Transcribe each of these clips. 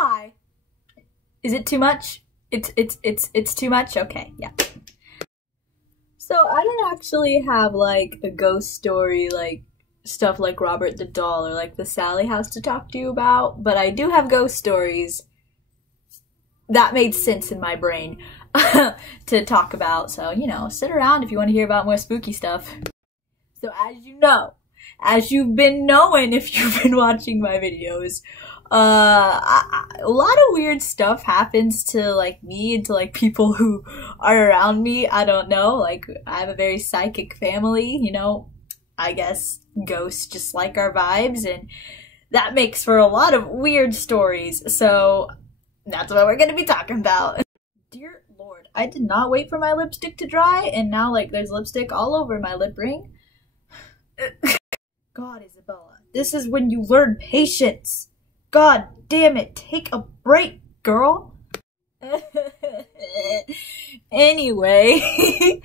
Hi. Is it too much? It's too much? Okay, yeah. So I don't actually have like a ghost story like stuff like Robert the Doll or like the Sally House to talk to you about, but I do have ghost stories that made sense in my brain to talk about. So, sit around if you want to hear about more spooky stuff. So as you know, as you've been knowing if you've been watching my videos, a lot of weird stuff happens to like me and to like people who are around me. I don't know, like I have a very psychic family, I guess ghosts just like our vibes, and that makes for a lot of weird stories. So that's what we're gonna be talking about. Dear Lord, I did not wait for my lipstick to dry, and now like there's lipstick all over my lip ring. God, Isabella, this is when you learn patience. God damn it, take a break, girl. Anyway,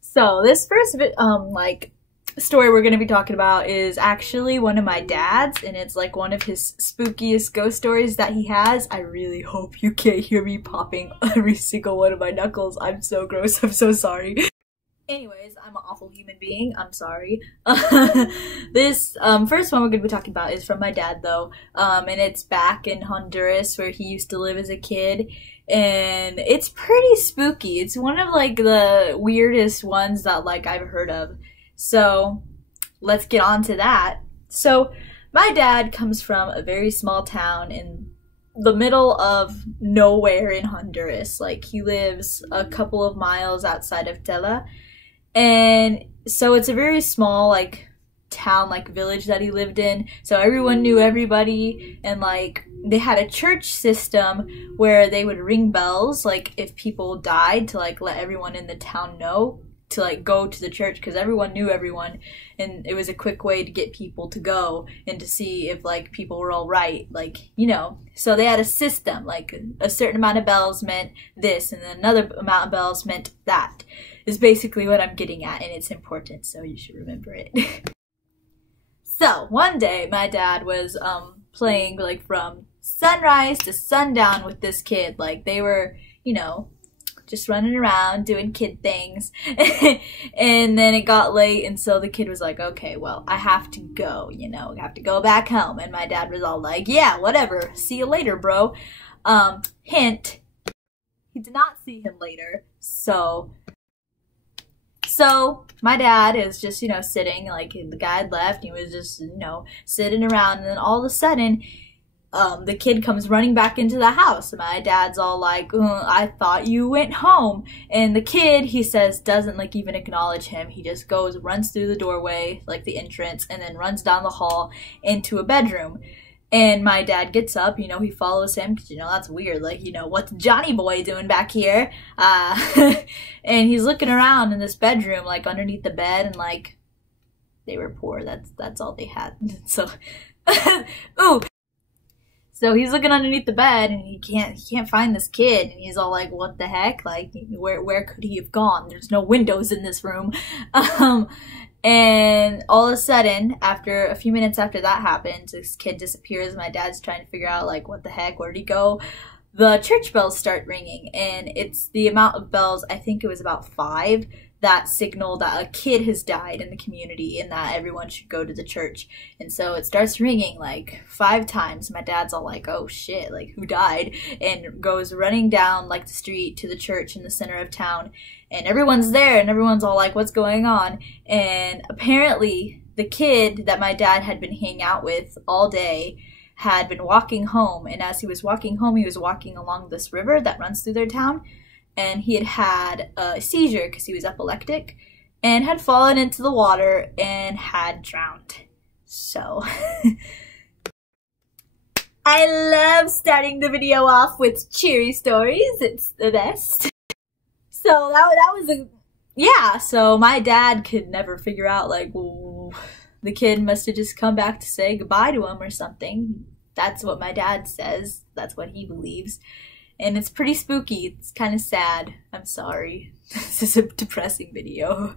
so this first story we're gonna be talking about is actually one of my dad's, and it's like one of his spookiest ghost stories that he has. I really hope you can't hear me popping every single one of my knuckles. I'm so gross, I'm so sorry. Anyways, I'm an awful human being. I'm sorry. This first one we're going to be talking about is from my dad, though, and it's back in Honduras where he used to live as a kid, and it's pretty spooky. It's one of like the weirdest ones that like I've heard of. So let's get on to that. So my dad comes from a very small town in the middle of nowhere in Honduras. Like he lives a couple of miles outside of Tela. And so it's a very small, like, town, like, village that he lived in. So everyone knew everybody, and, like, they had a church system where they would ring bells, like, if people died, to, like, let everyone in the town know to, like, go to the church, because everyone knew everyone, and it was a quick way to get people to go and to see if, like, people were all right, like, So they had a system, like, a certain amount of bells meant this, and then another amount of bells meant that. Is basically what I'm getting at, and it's important, so you should remember it. So, one day, my dad was playing, like, from sunrise to sundown with this kid. Like, they were, just running around, doing kid things. And then it got late, and so the kid was like, okay, well, I have to go, I have to go back home. And my dad was all like, yeah, whatever, see you later, bro. Hint, he did not see him later, So my dad is just, sitting, like the guy had left, he was just, sitting around, and then all of a sudden, the kid comes running back into the house, and my dad's all like, I thought you went home, and the kid, he says, doesn't, like, even acknowledge him. He just runs through the doorway, like the entrance, and then runs down the hall into a bedroom. And my dad gets up, he follows him, because, that's weird, like, what's Johnny boy doing back here? And he's looking around in this bedroom, like, underneath the bed, and, like, they were poor, that's all they had, so, ooh! So he's looking underneath the bed, and he can't find this kid, and he's all like, what the heck, like, where could he have gone? There's no windows in this room, And all of a sudden, after a few minutes after that happens, this kid disappears. My dad's trying to figure out, like, what the heck, where'd he go? The church bells start ringing, and it's the amount of bells, I think it was about 5, that signal that a kid has died in the community and that everyone should go to the church. And so it starts ringing, like, 5 times. My dad's all like, oh shit, like, who died? And goes running down, like, the street to the church in the center of town. And everyone's there, and everyone's all like, what's going on? And apparently, the kid that my dad had been hanging out with all day had been walking home. And as he was walking home, he was walking along this river that runs through their town. And he had a seizure because he was epileptic and had fallen into the water and had drowned. So, I love starting the video off with cheery stories. It's the best. So that was yeah, so my dad could never figure out, like, well, the kid must have just come back to say goodbye to him or something. That's what my dad says. That's what he believes. And it's pretty spooky. It's kind of sad. I'm sorry. This is a depressing video.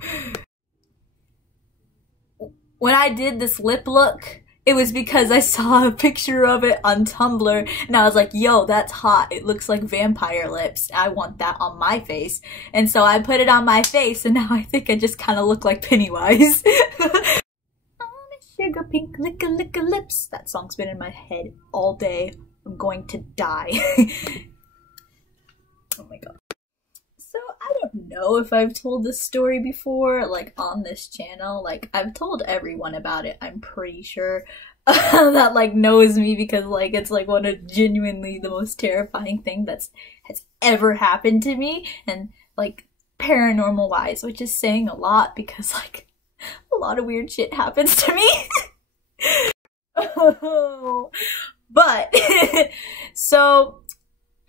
When I did this lip look, it was because I saw a picture of it on Tumblr and I was like, yo, that's hot. It looks like vampire lips. I want that on my face. And so I put it on my face and now I think I just kind of look like Pennywise. Sugar pink lick-a lips. That song's been in my head all day. I'm going to die. Oh my god. So I don't know if I've told this story before, like on this channel. Like I've told everyone about it, I'm pretty sure, that like knows me, because like it's like one of genuinely the most terrifying thing has ever happened to me, and like paranormal wise, which is saying a lot because like a lot of weird shit happens to me. But so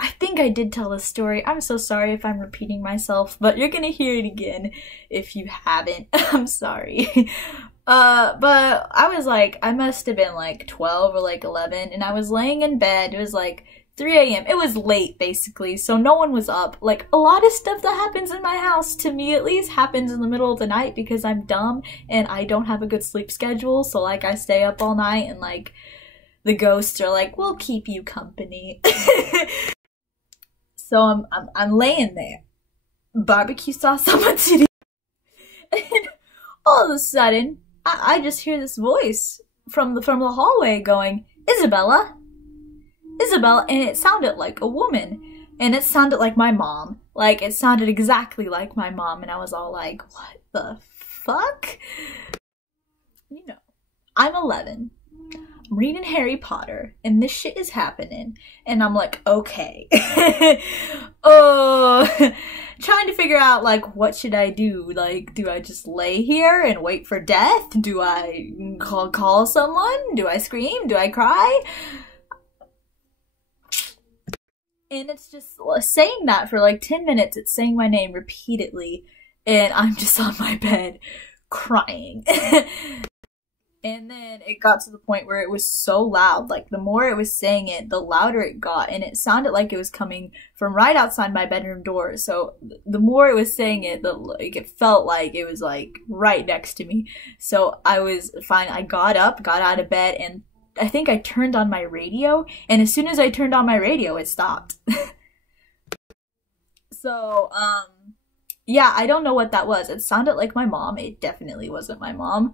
I think I did tell this story. I'm so sorry if I'm repeating myself, but you're gonna hear it again if you haven't. I'm sorry. But I was like, I must have been like 12 or like 11, and I was laying in bed. It was like 3 a.m. It was late, basically, so no one was up. Like, a lot of stuff that happens in my house, to me at least, happens in the middle of the night because I'm dumb and I don't have a good sleep schedule, so like I stay up all night and like the ghosts are like, we'll keep you company. So I'm laying there, barbecue sauce on my titty, and all of a sudden I just hear this voice from the hallway going, Isabella, Isabella, and it sounded like a woman, and it sounded like my mom. Like, it sounded exactly like my mom, and I was all like, what the fuck? You know, I'm 11. I'm reading Harry Potter, and this shit is happening, and I'm like, okay. Oh, trying to figure out, like, what should I do? Like, do I just lay here and wait for death? Do I call someone? Do I scream? Do I cry? And it's just saying that for like 10 minutes. It's saying my name repeatedly, and I'm just on my bed crying. And then it got to the point where it was so loud, like the more it was saying it, the louder it got, and it sounded like it was coming from right outside my bedroom door. So the more it was saying it, like it felt like it was like right next to me. So I was fine. I got up, got out of bed, and I think I turned on my radio, and as soon as I turned on my radio, it stopped. So, yeah, I don't know what that was. It sounded like my mom. It definitely wasn't my mom.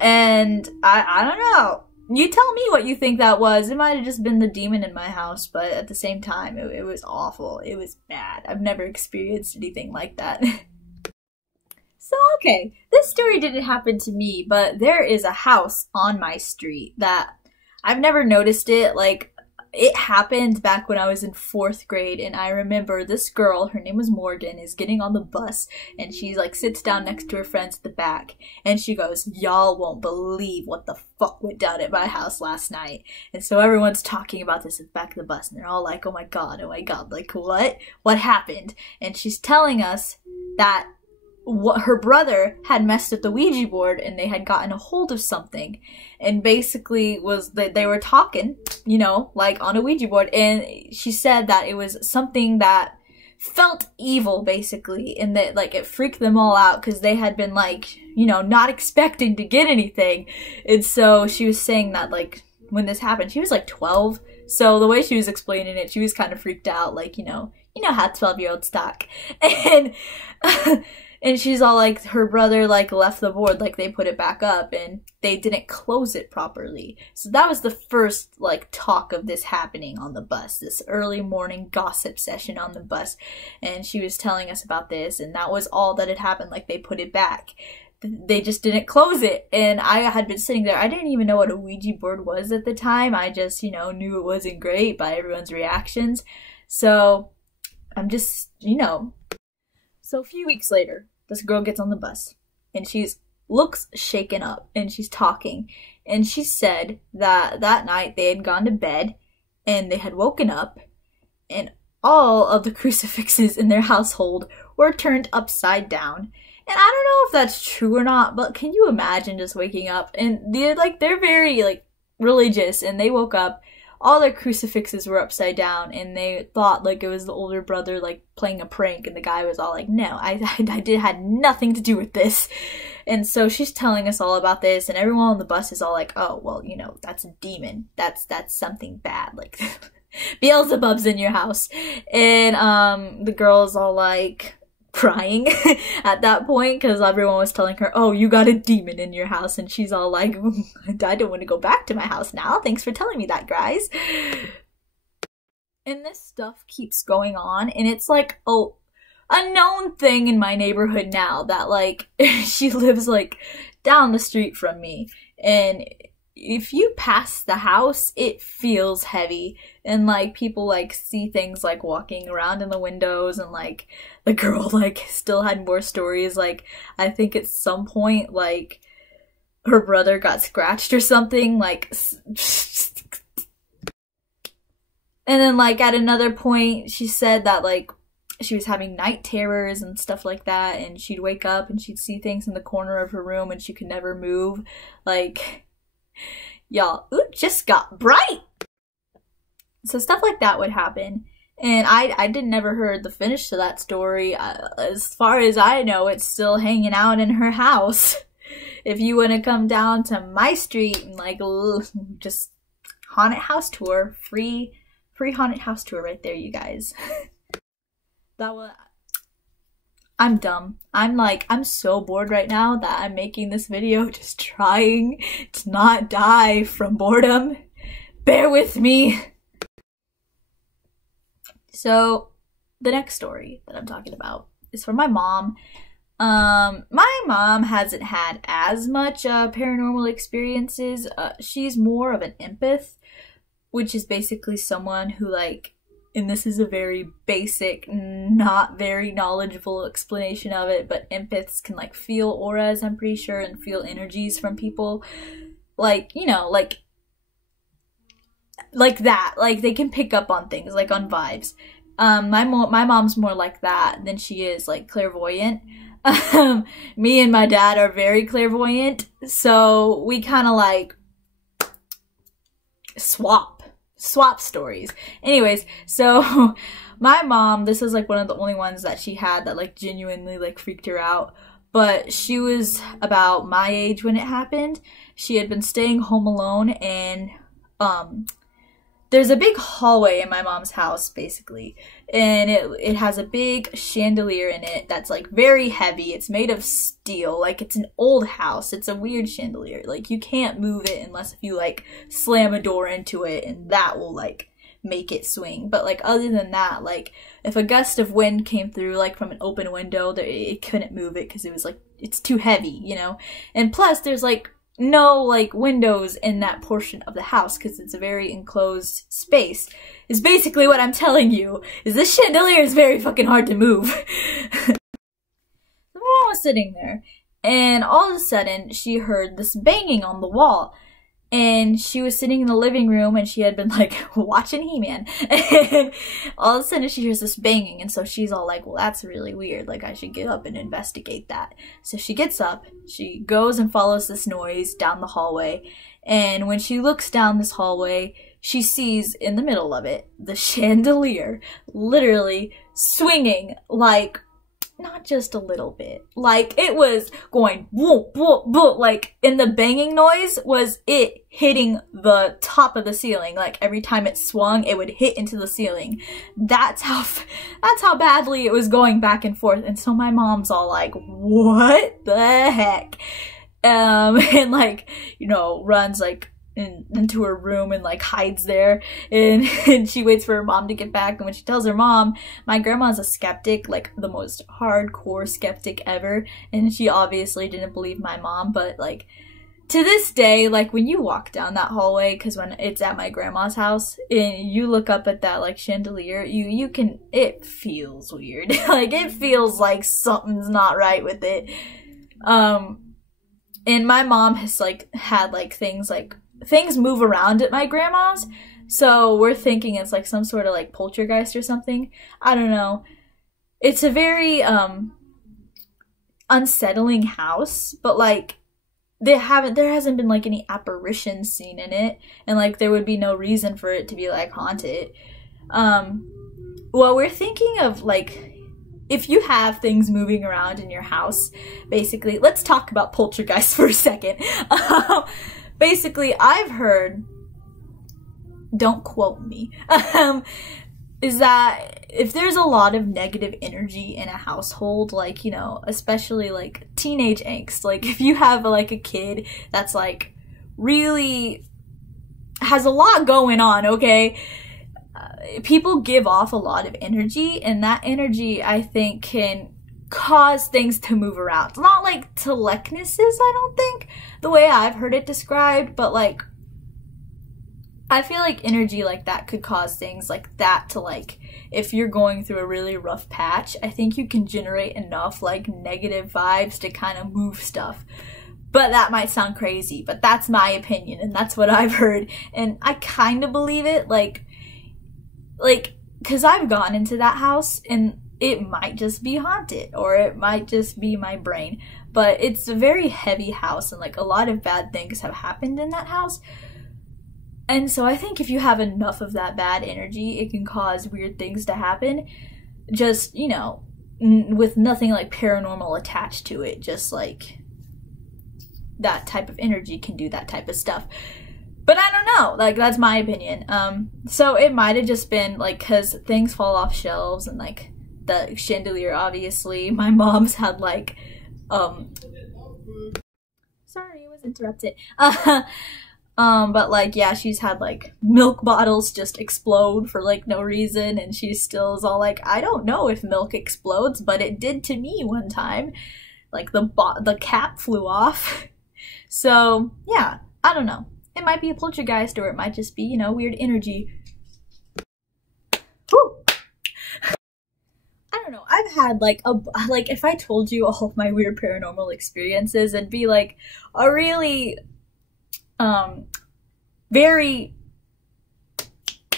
And I don't know. You tell me what you think that was. It might have just been the demon in my house, but at the same time, it was awful. It was bad. I've never experienced anything like that. So, okay, this story didn't happen to me, but there is a house on my street that I've never noticed it. Like, it happened back when I was in 4th grade, and I remember this girl, her name was Morgan, is getting on the bus, and she's like sits down next to her friends at the back, and she goes, y'all won't believe what the fuck went down at my house last night. And so everyone's talking about this at the back of the bus, and they're all like, oh my god, like what happened? And she's telling us that what her brother had messed with the Ouija board, and they had gotten a hold of something, and basically was that they were talking, you know, like on a Ouija board, and she said that it was something that felt evil, basically, and that like it freaked them all out because they had been like, you know, not expecting to get anything. And so she was saying that like when this happened, she was like 12, so the way she was explaining it, she was kind of freaked out, like, you know how 12-year-olds talk. And and she's all like, her brother like left the board, like they put it back up and they didn't close it properly. So that was the first like talk of this happening on the bus, this early morning gossip session on the bus. And she was telling us about this, and that was all that had happened. Like, they put it back. They just didn't close it. And I had been sitting there, I didn't even know what a Ouija board was at the time. I just, you know, knew it wasn't great by everyone's reactions. So I'm just, you know. So a few weeks later, this girl gets on the bus, and looks shaken up, and she's talking, and she said that that night they had gone to bed, and they had woken up, and all of the crucifixes in their household were turned upside down. And I don't know if that's true or not, but can you imagine just waking up, and they're very like religious, and they woke up, all their crucifixes were upside down, and they thought like it was the older brother like playing a prank, and the guy was all like, no, I had nothing to do with this. And so she's telling us all about this, and everyone on the bus is all like, oh, well, you know, that's a demon. That's something bad. Like, Beelzebub's in your house. And the girl's all like crying at that point because everyone was telling her, oh, you got a demon in your house. And she's all like, I don't want to go back to my house now. Thanks for telling me that, guys. And this stuff keeps going on, and it's like, oh, a known thing in my neighborhood now that, like, she lives, like, down the street from me, and if you pass the house, it feels heavy, and, like, people, like, see things, like, walking around in the windows, and, like, the girl, like, still had more stories, like, I think at some point, like, her brother got scratched or something, like, and then, like, at another point, she said that, like, she was having night terrors and stuff like that, and she'd wake up and she'd see things in the corner of her room and she could never move. Like, y'all, it just got bright! So stuff like that would happen. And I didn't never heard the finish to that story. As far as I know, it's still hanging out in her house. If you want to come down to my street and, like, just haunted house tour, free haunted house tour right there, you guys. I'm dumb. I'm so bored right now that I'm making this video just trying to not die from boredom. Bear with me. So, the next story that I'm talking about is from my mom. My mom hasn't had as much paranormal experiences. She's more of an empath, which is basically someone who, like, and this is a very basic, not very knowledgeable explanation of it, but empaths can, like, feel auras, I'm pretty sure, and feel energies from people. Like, you know, like that. Like, they can pick up on things, like, on vibes. My mom's more like that than she is, like, clairvoyant. Me and my dad are very clairvoyant, so we kind of, like, swap stories. Anyways, so my mom, this is, like, one of the only ones that she had that, like, genuinely, like, freaked her out. But she was about my age when it happened. She had been staying home alone, and there's a big hallway in my mom's house, basically, and it has a big chandelier in it that's, like, very heavy. It's made of steel, like, it's an old house. It's a weird chandelier. Like, you can't move it unless if you, like, slam a door into it, and that will, like, make it swing. But, like, other than that, like, if a gust of wind came through, like, from an open window, it couldn't move it because it was, like, it's too heavy, you know? And plus, there's, like, no, like, windows in that portion of the house because it's a very enclosed space. Is basically what I'm telling you. Is this chandelier is very fucking hard to move. The mom was sitting there, and all of a sudden she heard this banging on the wall. And she was sitting in the living room, and she had been, like, watching He-Man. And all of a sudden she hears this banging, and so she's all like, well, that's really weird. Like, I should get up and investigate that. So she gets up, she goes and follows this noise down the hallway. And when she looks down this hallway, she sees in the middle of it the chandelier literally swinging, like, not just a little bit. Like, it was going whoop, whoop, whoop. Like, and the banging noise was it hitting the top of the ceiling. Like, every time it swung, it would hit into the ceiling. That's how badly it was going back and forth. And so my mom's all like, what the heck? And, like, you know, runs, like, into her room and, like, hides there, and she waits for her mom to get back. And when she tells her mom, my grandma's a skeptic, like, the most hardcore skeptic ever, and she obviously didn't believe my mom. But, like, to this day, like, when you walk down that hallway, because when it's at my grandma's house and you look up at that, like, chandelier, you can, it feels weird. Like, it feels like something's not right with it. And my mom has, like, had, like, things move around at my grandma's, so we're thinking it's, like, some sort of, like, poltergeist or something. I don't know. It's a very, unsettling house, but, like, there hasn't been, like, any apparitions seen in it, and, like, there would be no reason for it to be, like, haunted. Well, we're thinking of, like, if you have things moving around in your house, basically, let's talk about poltergeists for a second. Basically, I've heard, don't quote me, is that if there's a lot of negative energy in a household, like, you know, especially like teenage angst, like if you have like a kid that's like really has a lot going on, okay? People give off a lot of energy, and that energy, I think, can cause things to move around. It's not like telekinesis, I don't think, the way I've heard it described, but like, I feel like energy like that could cause things like that to, like, if you're going through a really rough patch, I think you can generate enough like negative vibes to kind of move stuff. But that might sound crazy, but that's my opinion, and that's what I've heard, and I kind of believe it, like, because I've gone into that house, and it might just be haunted, or it might just be my brain, but it's a very heavy house, and like a lot of bad things have happened in that house. And so I think if you have enough of that bad energy, it can cause weird things to happen. Just, you know, with nothing like paranormal attached to it. Just like that type of energy can do that type of stuff. But I don't know. Like, that's my opinion. So it might have just been like, because things fall off shelves and like the chandelier, obviously. My mom's had like, sorry, I was interrupted. But like, yeah, she's had like milk bottles just explode for like no reason, and she still is all like, I don't know if milk explodes, but it did to me one time. Like the cap flew off. So yeah, I don't know. It might be a poltergeist, or it might just be, you know, weird energy. Whew. I don't know. I've had like if I told you all of my weird paranormal experiences, it'd be like a really very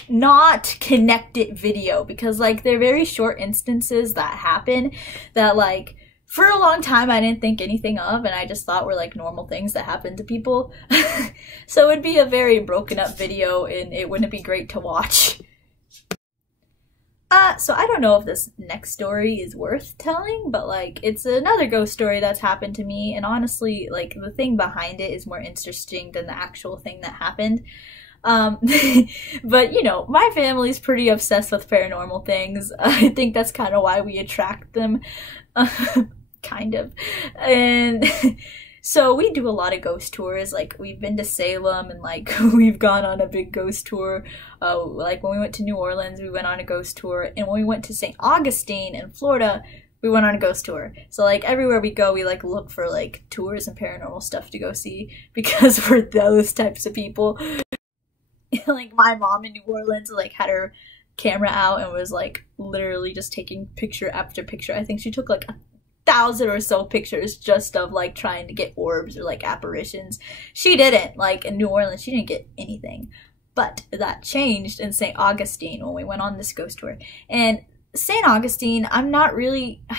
not connected video, because like they're very short instances that happen that like for a long time I didn't think anything of, and I just thought were like normal things that happen to people. So it'd be a very broken up video, and it wouldn't be great to watch. So I don't know if this next story is worth telling, but like it's another ghost story that's happened to me, and honestly, like the thing behind it is more interesting than the actual thing that happened. But you know, my family's pretty obsessed with paranormal things. I think that's kind of why we attract them, kind of. And so we do a lot of ghost tours. Like we've been to Salem, and like we've gone on a big ghost tour. Like when we went to New Orleans, we went on a ghost tour, and when we went to St. Augustine in Florida, we went on a ghost tour. So like everywhere we go, we like look for like tours and paranormal stuff to go see, because we're those types of people. Like my mom in New Orleans like had her camera out and was like literally just taking picture after picture. I think she took like 1,000 or so pictures just of like trying to get orbs or like apparitions. She didn't. Like in New Orleans, she didn't get anything. But that changed in St. Augustine when we went on this ghost tour. And St. Augustine, I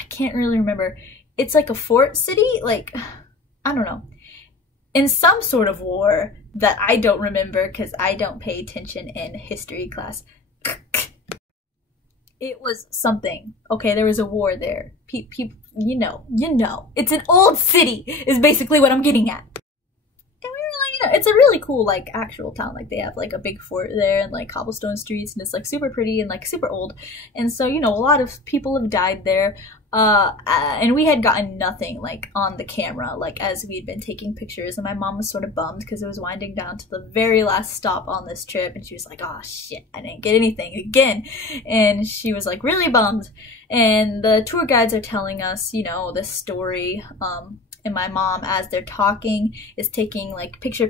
can't really remember. It's like a fort city, like, I don't know, in some sort of war that I don't remember because I don't pay attention in history class. It was something. Okay, there was a war there. People, you know. It's an old city is basically what I'm getting at. And we were like, you know, it's a really cool, like, actual town. Like, they have, like, a big fort there and, like, cobblestone streets, and it's, like, super pretty and, like, super old. And so, you know, a lot of people have died there. And we had gotten nothing, like, on the camera, like, as we'd been taking pictures, and my mom was sort of bummed because it was winding down to the very last stop on this trip, and she was like, oh, shit, I didn't get anything again, and she was, like, really bummed, and the tour guides are telling us, you know, this story, and my mom, as they're talking, is taking, like, picture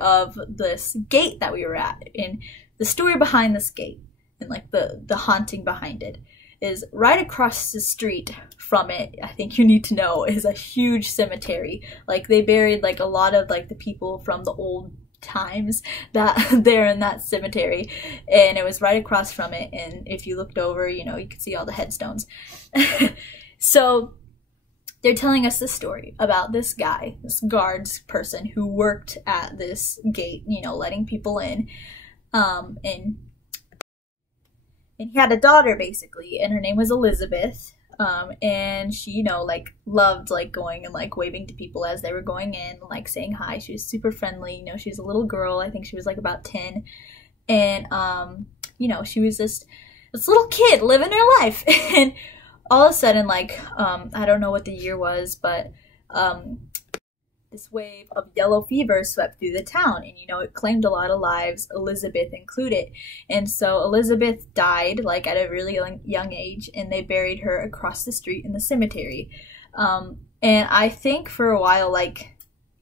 of this gate that we were at, and the story behind this gate, and, like, the haunting behind it, is right across the street from it, I think you need to know, is a huge cemetery. Like, they buried, like, a lot of, like, the people from the old times that they're in that cemetery, and it was right across from it, and if you looked over, you know, you could see all the headstones. So they're telling us this story about this guy, this guards person who worked at this gate, you know, letting people in, and he had a daughter, basically, and her name was Elizabeth. And she, you know, like loved like going and like waving to people as they were going in and like saying hi. She was super friendly. You know, she was a little girl. I think she was like about 10. And you know, she was just this little kid living her life. And all of a sudden, like I don't know what the year was, but this wave of yellow fever swept through the town, and you know, it claimed a lot of lives, Elizabeth included. And so Elizabeth died like at a really young age, and they buried her across the street in the cemetery. And I think for a while, like,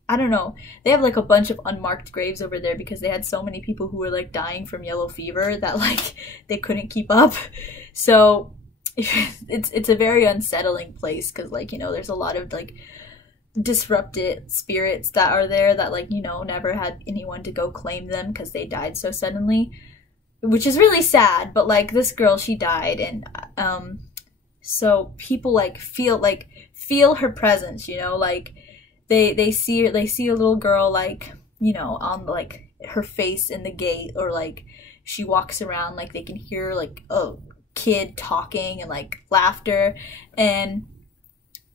I don't know, they have like a bunch of unmarked graves over there because they had so many people who were like dying from yellow fever that like they couldn't keep up. So it's a very unsettling place because, like, you know, there's a lot of like disrupted spirits that are there that, like, you know, never had anyone to go claim them because they died so suddenly, which is really sad. But like this girl, she died, and so people like feel her presence, you know, like they see a little girl, like, you know, on like her face in the gate, or like she walks around, like they can hear like a kid talking and like laughter. And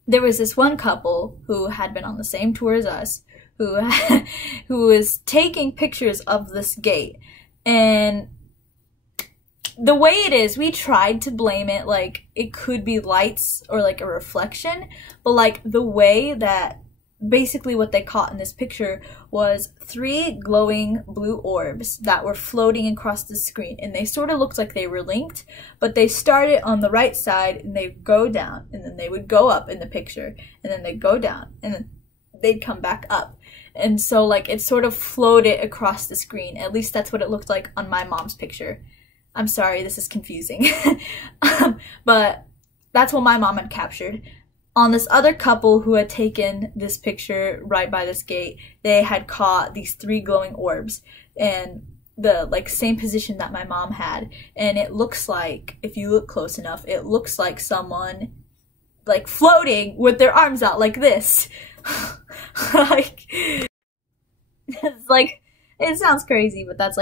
there was this one couple who had been on the same tour as us, who was taking pictures of this gate. And the way it is, we tried to blame it, like it could be lights or like a reflection, but like the way that basically what they caught in this picture was 3 glowing blue orbs that were floating across the screen, and they sort of looked like they were linked, but they started on the right side and they go down, and then they would go up in the picture, and then they'd go down, and then they'd come back up. And so like it sort of floated across the screen. At least that's what it looked like on my mom's picture. I'm sorry, this is confusing. But that's what my mom had captured. On this other couple who had taken this picture right by this gate, they had caught these 3 glowing orbs, and the like same position that my mom had. And it looks like, if you look close enough, it looks like someone like floating with their arms out like this. Like, it's like, it sounds crazy, but that's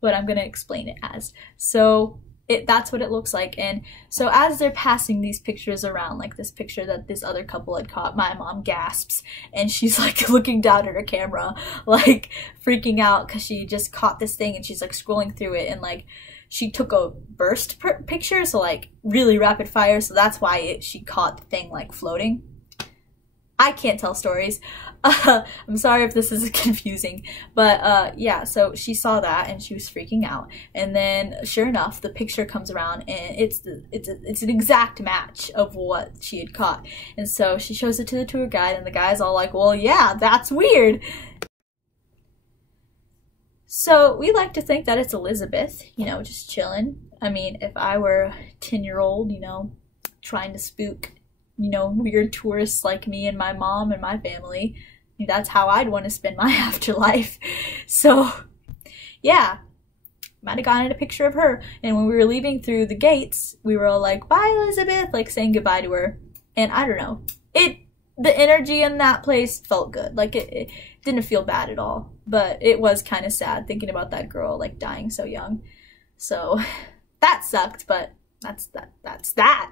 what I'm gonna explain it as. So that's what it looks like. And so as they're passing these pictures around, like this picture that this other couple had caught, my mom gasps, and she's like looking down at her camera, like freaking out because she just caught this thing, and she's like scrolling through it, and like she took a burst picture, so like really rapid fire, so that's why she caught the thing like floating. I can't tell stories. I'm sorry if this is confusing, but yeah, so she saw that and she was freaking out. And then sure enough, the picture comes around, and it's an exact match of what she had caught. And so she shows it to the tour guide, and the guy's all like, well, yeah, that's weird. So we like to think that it's Elizabeth, you know, just chilling. I mean, if I were a 10-year-old, you know, trying to spook, you know, weird tourists like me and my mom and my family, that's how I'd want to spend my afterlife. So yeah, might have gotten a picture of her. And when we were leaving through the gates, we were all like, bye Elizabeth, like saying goodbye to her. And I don't know, the energy in that place felt good. Like it didn't feel bad at all, but it was kind of sad thinking about that girl like dying so young. So that sucked, but that's that.